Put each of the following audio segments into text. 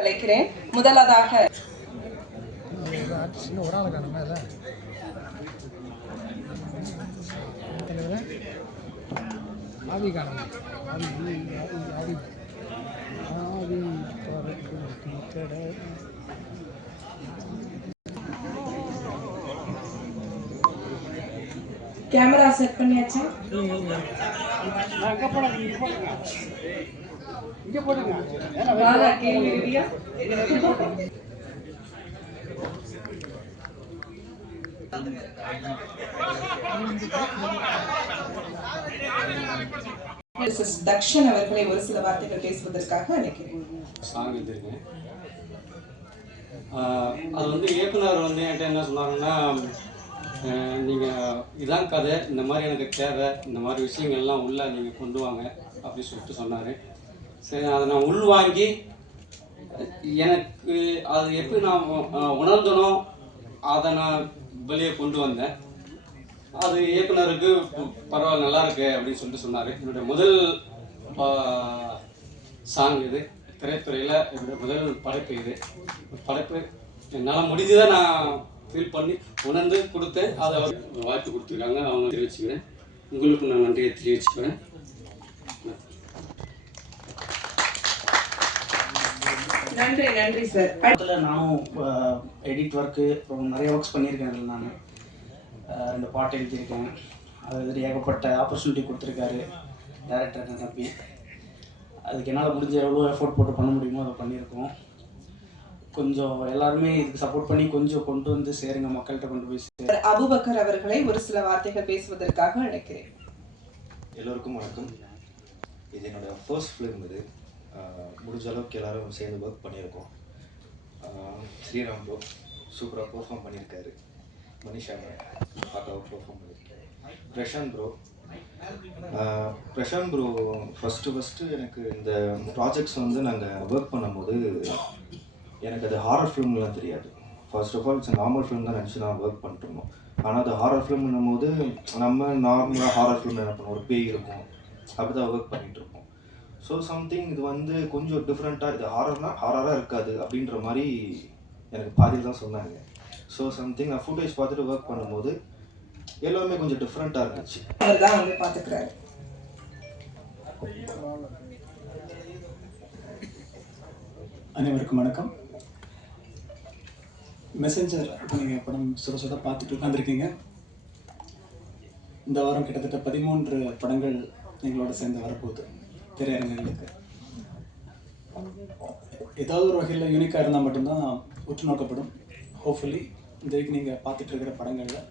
அழைக்கிறேன். முதலாவதாக camera set பண்ணியாச்சா? இங்க போடுங்க. வாடா கேள்வி ரெடியா? தக்ஷன் அவர்களை ஒரு சில வார்த்தைகள் பேசுவதற்காக அழைக்கிறேன். சாங் எழுதியிருக்கேன். அது வந்து இயக்குனர் வந்து என்கிட்ட என்ன சொன்னாங்கன்னா, நீங்கள் இதான் கதை, இந்த மாதிரி எனக்கு தேவை, இந்த மாதிரி விஷயங்கள்லாம் உள்ளே நீங்கள் கொண்டு வாங்க அப்படின்னு சொல்லிட்டு சொன்னார். சரி, அதை நான் உள்வாங்கி எனக்கு அது எப்படி நான் உணர்ந்தனோ அதை நான் வெளியே கொண்டு வந்தேன். அது இயக்குனருக்கு பரவாயில்ல, நல்லா இருக்கு அப்படின்னு சொல்லிட்டு சொன்னார். என்னுடைய முதல் சாங் இது, திரைத்துறையில் என்னுடைய முதல் படைப்பு இது. படைப்பு என்னால் முடிஞ்சதை நான் ஃபீல் பண்ணி உணர்ந்து கொடுத்தேன். அதை வாய்ப்பு கொடுத்துருக்காங்க, அவங்க தெரிவிச்சுக்கிறேன். உங்களுக்கு நான் நன்றியை தெரிவிச்சுக்கிறேன். நன்றி நன்றி சார். அதில் நானும் எடிட் ஒர்க்கு அப்புறம் நிறைய ஒர்க்ஸ் பண்ணியிருக்கேன். அதில் நான் 2 பாட்டு எழுதியிருக்கேன். அது ஏகப்பட்ட ஆப்பர்ச்சுனிட்டி கொடுத்துருக்காரு டேரக்டர் நம்பி. அதுக்கு என்னால் முடிஞ்ச எவ்வளோ எஃபோர்ட் போட்டு பண்ண முடியுமோ அதை பண்ணியிருக்கோம். கொஞ்சம் எல்லாருமே இதுக்கு சப்போர்ட் பண்ணி கொஞ்சம் கொண்டு வந்து சேருங்க, மக்கள்கிட்ட கொண்டு போய் சேருங்க. அபுபக்கர் அவர்களை ஒரு சில வார்த்தைகள் பேசுவதற்காக அழைக்கிறேன். எல்லோருக்கும் வணக்கம். இது என்னோட ஃபர்ஸ்ட் ஃபிலிம். இது முடிஞ்ச அளவுக்கு எல்லோரும் சேர்ந்து ஒர்க் பண்ணியிருக்கோம். ஸ்ரீராம் ப்ரோ சூப்பராக பெர்ஃபார்ம் பண்ணியிருக்காரு. மனிஷா பார்க்க பெர்ஃபார்ம் பண்ணியிருக்காரு. பிரசாந்த் ப்ரோ ஃபஸ்ட்டு எனக்கு இந்த ப்ராஜெக்ட்ஸ் வந்து நாங்கள் ஒர்க் பண்ணும்போது எனக்கு அது ஹாரர் ஃபிலிம்லாம் தெரியாது. First of all it's normal film தான் நினச்சி நான் ஒர்க் பண்ணிட்டுருந்தோம். ஆனால் அது ஹாரர் ஃபிலிம்னும் போது நம்ம நார்மலாக ஹாரர் ஃபிலிம் என்ன பண்ணுவோம், ஒரு பேய் இருக்கும், அப்படி தான் ஒர்க் பண்ணிகிட்ருப்போம். ஸோ சம்திங் இது வந்து கொஞ்சம் டிஃப்ரெண்ட்டாக, இது ஹாரராக இருக்காது அப்படின்ற மாதிரி எனக்கு பாதியில் தான் சொன்னாங்க. ஸோ சம்திங் நான் ஃபுட்டேஜ் பார்த்துட்டு ஒர்க் பண்ணும்போது எல்லாமே கொஞ்சம் டிஃப்ரெண்ட்டாக இருந்துச்சு. அவர் தான் வந்து பார்த்துக்கிறாரு. அனைவருக்கும் வணக்கம். மெசஞ்சர் இப்போ நீங்கள் படம் சுட பார்த்துட்டு உட்காந்துருக்கீங்க. இந்த வாரம் கிட்டத்தட்ட 13 படங்கள் எங்களோட சேர்ந்து வரப்போகுது திரையரங்குகளுக்கு. ஏதாவது ஒரு வகையில் யூனிக்காக இருந்தால் மட்டும்தான் உற்று நோக்கப்படும். ஹோப்ஃபுல்லி இந்த வீக் நீங்கள் பார்த்துட்டு இருக்கிற படங்களில்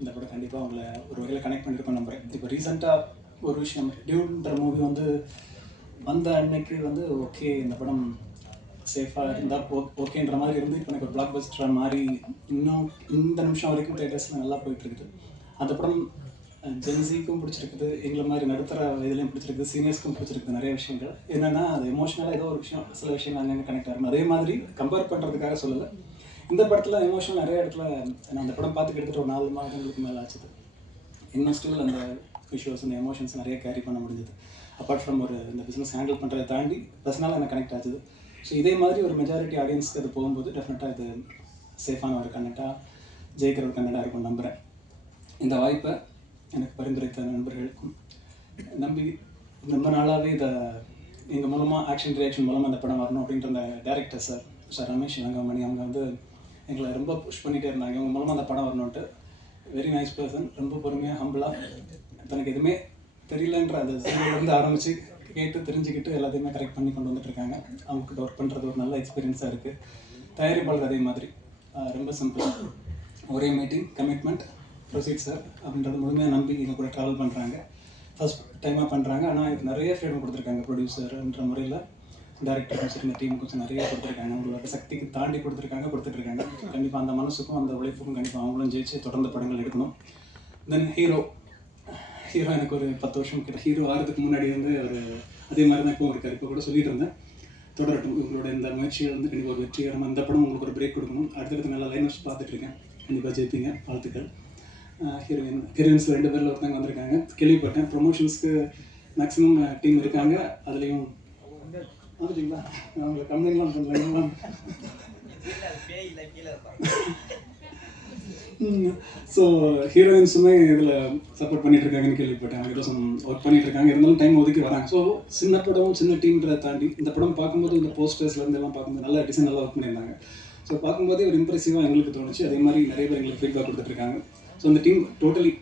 இந்த படம் கண்டிப்பாக உங்களை ஒரு வகையில் கனெக்ட் பண்ணியிருக்கோம் நம்புறேன். இப்போ ரீசெண்டாக ஒரு விஷயம், டியூன்ற மூவி வந்து வந்த அன்னைக்கு வந்து ஓகே இந்த படம் சேஃபாக இருந்தால் ஓகேன்ற மாதிரி இருந்து இப்போ எனக்கு ஒரு பிளாக் பஸ்டராக மாறி இன்னும் இந்த நிமிஷம் வரைக்கும் தேட்டர்ஸில் நல்லா போயிட்டுருக்குது. அந்த படம் ஜென்சிக்கும் பிடிச்சிருக்குது, எங்களை மாதிரி நடுத்தர இதுலேயும் பிடிச்சிருக்குது, சீனியர்ஸ்க்கும் பிடிச்சிருக்குது. நிறைய விஷயங்கள் என்னென்னா அது எமோஷனலாக ஏதோ ஒரு விஷயம், சில விஷயங்கள் அங்கங்கே கனெக்ட் ஆகும். அதே மாதிரி கம்பேர் பண்ணுறதுக்காக சொல்லலை, இந்த படத்தில் எமோஷனல் நிறைய இடத்துல நான் அந்த படம் பார்த்து கிட்டத்தட்ட ஒரு 4 மாதங்களுக்கு மேலே ஆச்சுது. இன்னும் ஸ்டில் அந்த விஷுவல்ஸ் அந்த எமோஷன்ஸ் நிறைய கேரி பண்ண முடிஞ்சது. அப்பார்ட் ஃப்ரம் ஒரு இந்த பிஸ்னஸ் ஹேண்டில் பண்ணுறதை தாண்டி பர்சனலாக எனக்கு கனெக்ட் ஆச்சுது. ஸோ இதே மாதிரி ஒரு மெஜாரிட்டி ஆடியன்ஸ்க்கு அது போகும்போது டெஃபினட்டாக இது சேஃபான ஒரு கண்டென்ட்டாக ஜெயிக்கிற ஒரு கண்டென்ட்டாக இருக்கும் நம்புகிறேன். இந்த வாய்ப்பை எனக்கு பரிந்துரைத்த நண்பர்களுக்கும் நம்பி ரொம்ப நாளாகவே இதை எங்கள் மூலமாக ஆக்ஷன் ரியாக்ஷன் மூலமாக அந்த படம் வரணும் அப்படின்ற அந்த டேரக்டர் சார் ரமேஷ் வெங்கமணி அவங்க வந்து எங்களை ரொம்ப புஷ் பண்ணிகிட்டே இருந்தாங்க. இவங்க மூலமாக அந்த படம் வரணுன்ட்டு. வெரி நைஸ் பர்சன், ரொம்ப பொறுமையாக ஹம்பிளாக தனக்கு எதுவுமே தெரியலன்ற அந்த சீரியலேருந்து ஆரம்பித்து கேட்டு தெரிஞ்சுக்கிட்டு எல்லாத்தையுமே கரெக்ட் பண்ணி கொண்டு வந்துட்டுருக்காங்க. அவங்கக்கிட்ட ஒர்க் பண்ணுறது ஒரு நல்ல எக்ஸ்பீரியன்ஸாக இருக்குது. தயாரிப்பாளர் அதே மாதிரி ரொம்ப சிம்பிள், ஒரே மீட்டிங், கமிட்மெண்ட், ப்ரொசீட் சார் அப்படின்றது முழுமையாக நம்பி எங்கள் கூட ட்ராவல் பண்ணுறாங்க. ஃபஸ்ட் டைமாக பண்ணுறாங்க. ஆனால் இதுக்கு நிறைய ஃப்ரீடம் கொடுத்துருக்காங்க. ப்ரொடியூசர்ன்ற முறையில் டேரக்டருக்கும் சரி இந்த டீமுக்கும் சரி நிறைய கொடுத்துருக்காங்க. அவங்களோட சக்திக்கு தாண்டி கொடுத்துட்ருக்காங்க. கண்டிப்பாக அந்த மனசுக்கும் அந்த உழைப்புக்கும் கண்டிப்பாக அவங்களும் ஜெயிச்சு தொடர்ந்து படங்கள் எடுக்கணும். தென் ஹீரோ எனக்கு ஒரு 10 வருஷம் கிட்ட ஹீரோ ஆகிறதுக்கு முன்னாடி வந்து ஒரு அதே மாதிரி தான் இப்போ இருக்கார். இப்போ கூட சொல்லிட்டு இருந்தேன், தொடரட்டும் உங்களோட இந்த முயற்சிகள் வந்து கண்டிப்பாக ஒரு வெற்றிகரமாக இந்த படம் உங்களுக்கு ஒரு பிரேக் கொடுக்கணும். அடுத்தடுத்து நல்லா லைனர்ஸ் பார்த்துட்ருக்கேன், கண்டிப்பாக ஜெயிப்பீங்க, வாழ்த்துக்கள். ஹீரோயின்ஸில் 2 பேரில் ஒருத்தவங்க வந்திருக்காங்க கேள்விப்பட்டேன். ப்ரொமோஷன்ஸ்க்கு மேக்ஸிமம் டீம் இருக்காங்க. அதுலேயும் வந்துட்டீங்களா? நான் உங்களை கம்ப்ளைண்ட்லாம் பண்ணலாம். ஸோ ஹீரோயின்ஸுமே இதில் சப்போர்ட் பண்ணிட்டு இருக்காங்கன்னு கேள்விப்பட்டேன். அவங்க ஒர்க் பண்ணிட்டு இருக்காங்க, இருந்தாலும் டைம் ஒதுக்கி வராங்க. ஸோ சின்ன படம் சின்ன டீம்ன்றதை தாண்டி இந்த படம் பார்க்கும்போது இந்த போஸ்டர்ஸ்லேருந்து எல்லாம் பார்க்கும்போது நல்லா டிசைன் நல்லா ஒர்க் பண்ணியிருந்தாங்க. ஸோ பார்க்கும்போதே ஒரு இம்ப்ரெசிவாக எங்களுக்கு தோணுச்சு. அதே மாதிரி நிறைய பேர் எங்களுக்கு ஃபீட்பேக் கொடுத்துட்ருக்காங்க. ஸோ இந்த team totally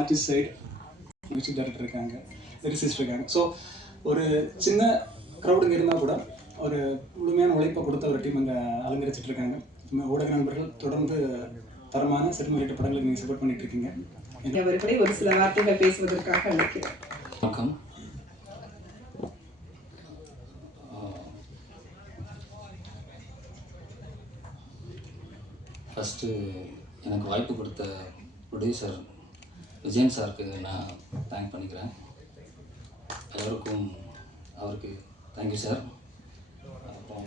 artist side, music director இருக்காங்க, லிரிசிஸ்ட் இருக்காங்க. ஸோ ஒரு சின்ன க்ரௌடுங்க இருந்தால் கூட ஒரு முழுமையான உழைப்பை கொடுத்த ஒரு டீம் அங்கே அலங்கரிச்சிட்டு இருக்காங்க. ஊடக நண்பர்கள் தொடர்ந்து தரமான சினிமா உள்ளிட்ட படங்களுக்கு நீங்கள் சப்போர்ட் பண்ணிட்டு இருக்கீங்க. அவர்களை ஒரு சில வார்த்தைகள் பேசுவதற்காக அழைக்கிறேன். வணக்கம். ஃபஸ்ட்டு எனக்கு வாய்ப்பு கொடுத்த ப்ரொடியூசர் விஜயன் சாருக்கு நான் தேங்க் பண்ணிக்கிறேன். எல்லோருக்கும் அவருக்கு தேங்க்யூ சார். அப்புறம்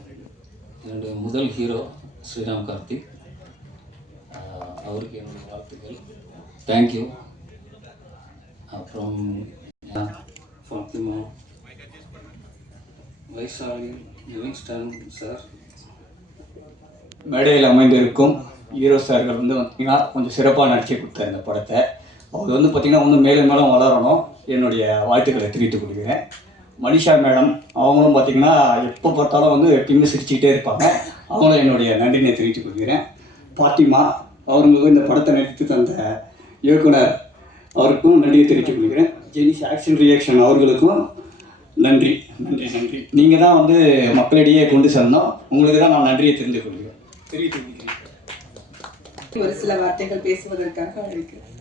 என்னுடைய முதல் ஹீரோ ஸ்ரீராம் கார்த்திக், அவருக்கு என்னுடைய வாழ்த்துக்கள், தேங்க்யூ. அப்புறம் ஃபாத்திமா, வைசாலி, லிவிங்ஸ்டன் சார், மேடையில் அமைந்திருக்கும் ஹீரோ சார்கள் வந்து பார்த்திங்கன்னா கொஞ்சம் சிறப்பாக நடிச்சு கொடுத்தார் இந்த படத்தை. அவர் வந்து பார்த்திங்கன்னா இன்னும் மேலும் மேலும் வளரணும், என்னுடைய வாழ்த்துக்களை தெரிவித்துக் கொள்கிறேன். மனிஷா மேடம் அவங்களும் பார்த்திங்கன்னா எப்போ பார்த்தாலும் வந்து எப்பயுமே சிரிச்சுக்கிட்டே இருப்பாங்க, அவங்களும் என்னுடைய நன்றினை தெரிவித்துக் கொள்கிறேன். பாத்திமா அவங்களுக்கு இந்த படத்தை நடித்து தந்த இயக்குனர் அவருக்கும் நன்றியை தெரிவித்துக் கொள்கிறேன். ஜெனிஸ் ஆக்ஷன் ரியாக்ஷன் அவர்களுக்கும் நன்றி நன்றி நன்றி. நீங்கள் தான் வந்து மக்களிடையே கொண்டு செல்லணும், உங்களுக்கு தான் நான் நன்றியை தெரிவித்துக் கொள்கிறேன். ஒரு சில வார்த்தைகள் பேசுவதற்காக அழைக்கிறேன்.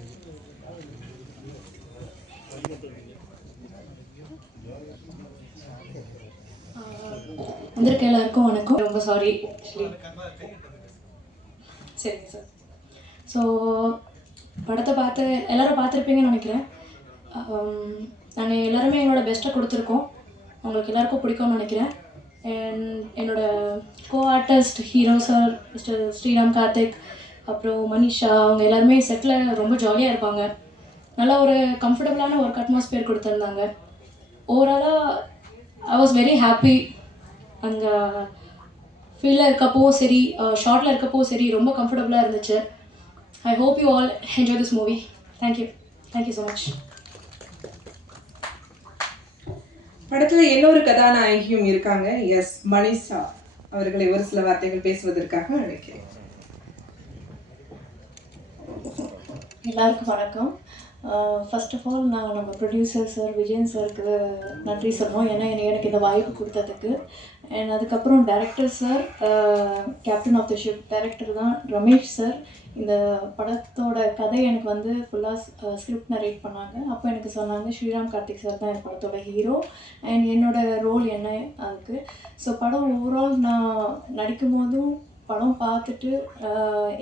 வந்திருக்க எல்லாருக்கும் வணக்கம். ரொம்ப சாரி சரிங்க சார். ஸோ படத்தை எல்லோரும் பார்த்துருப்பீங்கன்னு நினைக்கிறேன். நாங்கள் எல்லாருமே எங்களோட பெஸ்ட்டை கொடுத்துருக்கோம், உங்களுக்கு எல்லாருக்கும் பிடிக்கும்னு நினைக்கிறேன். என்னோடய co artist hero sir mister Sriram Karthik, அப்புறம் மனிஷா, அவங்க எல்லாருமே செட்டில் ரொம்ப ஜாலியாக இருப்பாங்க. நல்லா ஒரு கம்ஃபர்டபுளான ஒர்க் அட்மாஸ்பியர் கொடுத்துருந்தாங்க. ஓவராலாக ஐ வாஸ் வெரி ஹாப்பி. அந்த ஃபீல்டில் இருக்கப்போ சரி, ஷார்ட்டில் இருக்கப்போ சரி, ரொம்ப கம்ஃபர்டபுளாக இருந்துச்சு. I hope you all enjoy this movie. Thank you so much. படத்தில் இன்னொரு கதாநாயகியும் இருக்காங்க. எஸ் மனிஷா அவர்களை ஒரு சில வார்த்தைகள் பேசுவதற்காக அழைக்கிறேன். எல்லாருக்கும் வணக்கம். ஃபர்ஸ்ட் ஆஃப் ஆல் நான் நம்ம ப்ரொடியூசர் சார் விஜயன் சாருக்கு நன்றி சொல்லணும், ஏன்னா எனக்கு இந்த வாய்ப்பு கொடுத்ததுக்கு. அண்ட் அதுக்கப்புறம் director sir, captain of the ship director தான் ரமேஷ் சார். இந்த படத்தோட கதை எனக்கு வந்து ஃபுல்லாக ஸ்கிரிப்ட் நரேட் பண்ணாங்க. அப்போ எனக்கு சொன்னாங்க ஸ்ரீராம் கார்த்திக் சார் தான் என் படத்தோட ஹீரோ அண்ட் என்னோடய ரோல் என்ன அதுக்கு. ஸோ படம் ஓவரால் நான் நடிக்கும் போதும் படம் பார்த்துட்டு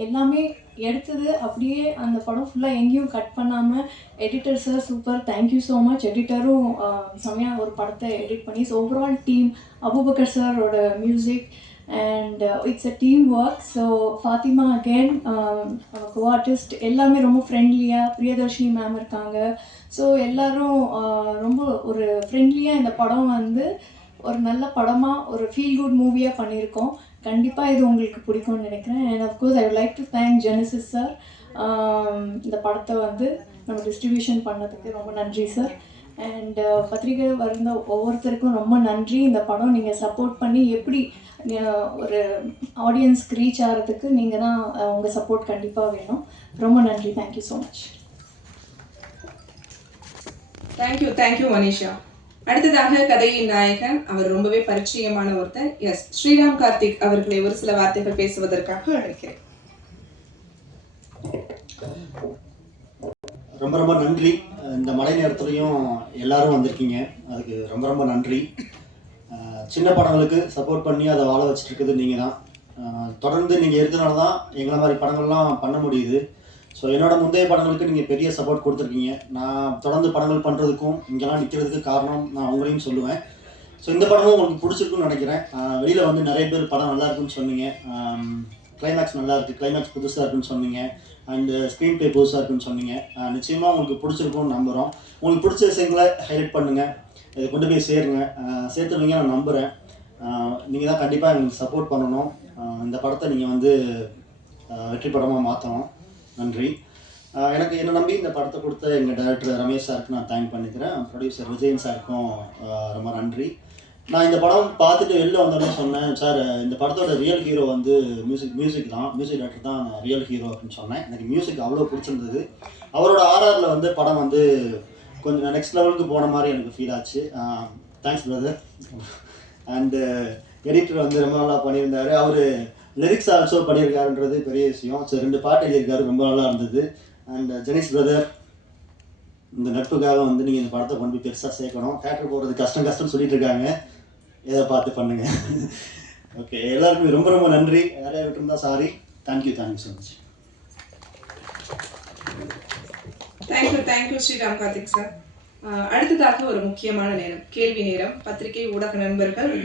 எல்லாமே எடுத்தது அப்படியே அந்த படம் ஃபுல்லாக எங்கேயும் கட் பண்ணாமல் editor sir super, thank you so much. எடிட்டரும் செம்மையாக ஒரு படத்தை எடிட் பண்ணி. ஸோ ஓவரால் டீம், அபுபக்கர் சாரோட music and it's a team work. So Fathima again co artist, எல்லாமே ரொம்ப ஃப்ரெண்ட்லியாக. பிரியதர்ஷினி மேம் இருக்காங்க. ஸோ எல்லோரும் ரொம்ப ஒரு ஃப்ரெண்ட்லியாக இந்த படம் வந்து ஒரு நல்ல படமாக ஒரு ஃபீல் குட் மூவியாக பண்ணியிருக்கோம். கண்டிப்பாக இது உங்களுக்கு பிடிக்கும்னு நினைக்கிறேன். And of course I would like to thank Genesis sir. இந்த படத்தை வந்து நம்ம டிஸ்ட்ரிபியூஷன் பண்ணதுக்கு ரொம்ப நன்றி சார். அண்ட் பத்திரிகை வந்த ஒவ்வொருத்தருக்கும் ரொம்ப நன்றி. இந்த படம் நீங்கள் சப்போர்ட் பண்ணி எப்படி ஒரு ஆடியன்ஸ்க்கு ரீச் ஆகிறதுக்கு நீங்கள் தான் உங்கள் சப்போர்ட் கண்டிப்பாக வேணும். ரொம்ப நன்றி. Thank you so much. Thank you Manisha. அடுத்ததாக கதையின் நாயகன், அவர் ரொம்பவே பரிச்சயமான ஒருத்தர். எஸ் ஸ்ரீராம் கார்த்திக் அவர்களை ஒரு சில வார்த்தைகள் பேசுவதற்காக அழைக்கிறேன். ரொம்ப ரொம்ப நன்றி. இந்த மழை நேரத்துலையும் எல்லாரும் வந்திருக்கீங்க, அதுக்கு ரொம்ப ரொம்ப நன்றி. சின்ன படங்களுக்கு சப்போர்ட் பண்ணி அதை வாழ வச்சுட்டு இருக்குது நீங்கள் தான். தொடர்ந்து நீங்கள் இருக்கிறனால தான் எங்களை மாதிரி படங்கள்லாம் பண்ண முடியுது. ஸோ என்னோட முந்தைய படங்களுக்கு நீங்கள் பெரிய சப்போர்ட் கொடுத்துருக்கீங்க. நான் தொடர்ந்து படங்கள் பண்ணுறதுக்கும் இங்கெல்லாம் நிற்கிறதுக்கு காரணம் நான் உங்களையும் சொல்லுவேன். ஸோ இந்த படமும் உங்களுக்கு பிடிச்சிருக்குன்னு நினைக்கிறேன். வெளியில் வந்து நிறைய பேர் படம் நல்லா இருக்குன்னு சொன்னீங்க, கிளைமேக்ஸ் நல்லா இருக்குது, கிளைமேக்ஸ் புதுசாக இருக்குன்னு சொன்னீங்க, அண்டு ஸ்க்ரீன் ப்ளே புதுசாக இருக்குன்னு சொன்னீங்க. நிச்சயமாக உங்களுக்கு பிடிச்சிருக்கும்னு நம்புகிறோம். உங்களுக்கு பிடிச்ச விஷயங்களை ஹைலைட் பண்ணுங்கள், இதை கொண்டு போய் சேருங்க, சேர்த்துருவீங்க நான் நம்புகிறேன். நீங்கள் தான் கண்டிப்பாக எங்களுக்கு சப்போர்ட் பண்ணணும். இந்த படத்தை நீங்கள் வந்து வெற்றி படமாக மாற்றணும். நன்றி. எனக்கு என்னை நம்பி இந்த படத்தை கொடுத்த எங்கள் டைரக்டர் ரமேஷ் சாருக்கு நான் தேங்க் பண்ணிக்கிறேன். ப்ரொடியூசர் விஜயன் சாருக்கும் ரொம்ப நன்றி. நான் இந்த படம் பார்த்துட்டு வெளில வந்தோடனே சொன்னேன், சார் இந்த படத்தோட ரியல் ஹீரோ வந்து மியூசிக் தான், மியூசிக் டைரக்டர் தான் ரியல் ஹீரோ அப்படின்னு சொன்னேன். எனக்கு மியூசிக் அவ்வளோ பிடிச்சிருந்தது. அவரோட ஆர்ஆரில் வந்து படம் வந்து கொஞ்சம் நெக்ஸ்ட் லெவலுக்கு போன மாதிரி எனக்கு ஃபீல் ஆச்சு. Thanks brother. அண்டு எடிட்டர் வந்து ரொம்ப நல்லா பண்ணியிருந்தார். அவர் லிரிக்ஸ் ஆல்சோ பண்ணியிருக்காருன்றது பெரிய விஷயம். ஸோ 2 பாட்டு எழுதியிருக்காரு, ரொம்ப நல்லா இருந்தது. அண்ட் ஜெனிஸ் பிரதர், இந்த நட்புக்காக வந்து நீங்கள் இந்த படத்தை கொண்டு போய் பெருசாக சேர்க்கணும். தேட்டர் போகிறது கஷ்டம்னு சொல்லிட்டு இருக்காங்க, எதை பார்த்து பண்ணுங்க. ஓகே, எல்லாருக்குமே ரொம்ப ரொம்ப நன்றி. யாரையா விட்டுருந்தா sorry. Thank you so much. Thank you Sriram Karthik sir. அடுத்ததாக ஒரு முக்கியமான நேரம், கேள்வி நேரம். பத்திரிகை ஊடக நண்பர்கள்